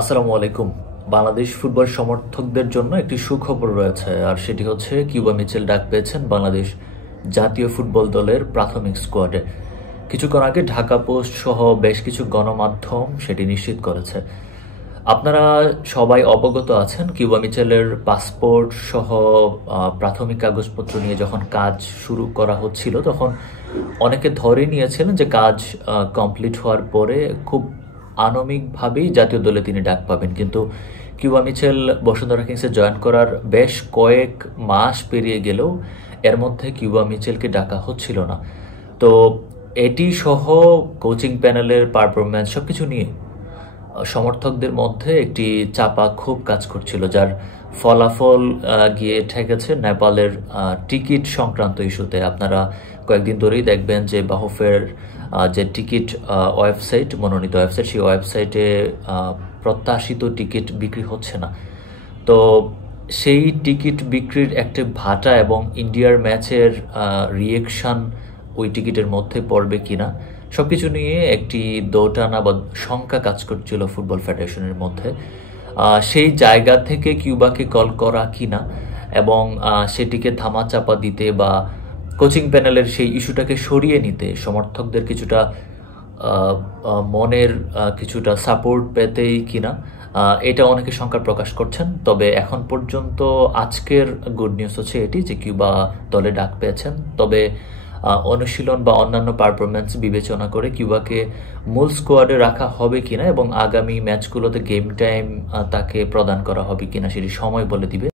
আসসালামু আলাইকুম। বাংলাদেশ ফুটবল সমর্থকদের জন্য একটি সুখবর রয়েছে, আর সেটি হচ্ছে কিউবা মিচেল ডাক পেয়েছেন বাংলাদেশ জাতীয় ফুটবল দলের প্রাথমিক স্কোয়াডে। কিছুক্ষণ আগে ঢাকা পোস্ট সহ বেশ কিছু গণমাধ্যম সেটি নিশ্চিত করেছে। আপনারা সবাই অবগত আছেন, কিউবা মিচেলের পাসপোর্ট সহ প্রাথমিক কাগজপত্র নিয়ে যখন কাজ শুরু করা হচ্ছিল, তখন অনেকে ধরে নিয়েছিলেন যে কাজ কমপ্লিট হওয়ার পরে খুব আনুষ্ঠানিকভাবেই জাতীয় দলে তিনি ডাক পাবেন। কিন্তু কিউবা মিচেল বসুন্ধরা কিংসে জয়েন করার বেশ কয়েক মাস পেরিয়ে গেলেও এর মধ্যে কিউবা মিচেলকে ডাকা হচ্ছিল না। তো এটি সহ কোচিং প্যানেলের পারফরম্যান্স সবকিছু নিয়ে সমর্থকদের মধ্যে একটি চাপা ক্ষোভ কাজ করছিল, যার ফলাফল গিয়ে ঠেকেছে নেপালের টিকিট সংক্রান্ত ইস্যুতে। আপনারা কয়েকদিন ধরেই দেখবেন যে বাহফের যে টিকিট ওয়েবসাইট, মনোনীত ওয়েবসাইট, সেই ওয়েবসাইটে প্রত্যাশিত টিকিট বিক্রি হচ্ছে না। তো সেই টিকিট বিক্রির একটা ভাটা এবং ইন্ডিয়ার ম্যাচের রিয়েকশন ওই টিকিটের মধ্যে পড়বে কিনা, সবকিছু নিয়ে একটি দোটানা বা শঙ্কা কাজ করছিল ফুটবল ফেডারেশনের মধ্যে। সেই জায়গা থেকে কিউবাকে কল করা কিনা এবং সেটিকে ধামাচাপা দিতে বা কোচিং প্যানেলের সেই ইস্যুটাকে সরিয়ে নিতে সমর্থকদের কিছুটা মনের কিছুটা সাপোর্ট পেতেই কিনা, এটা অনেকে শঙ্কা প্রকাশ করছেন। তবে এখন পর্যন্ত আজকের গুড নিউজ হচ্ছে এটি যে কিউবা দলে ডাক পেয়েছেন। তবে অনুশীলন বা অন্যান্য পারফরম্যান্স বিবেচনা করে কিউবাকে মূল স্কোয়াডে রাখা হবে কিনা এবং আগামী ম্যাচগুলোতে গেম টাইম তাকে প্রদান করা হবে কিনা সেটি সময় বলে দিবে।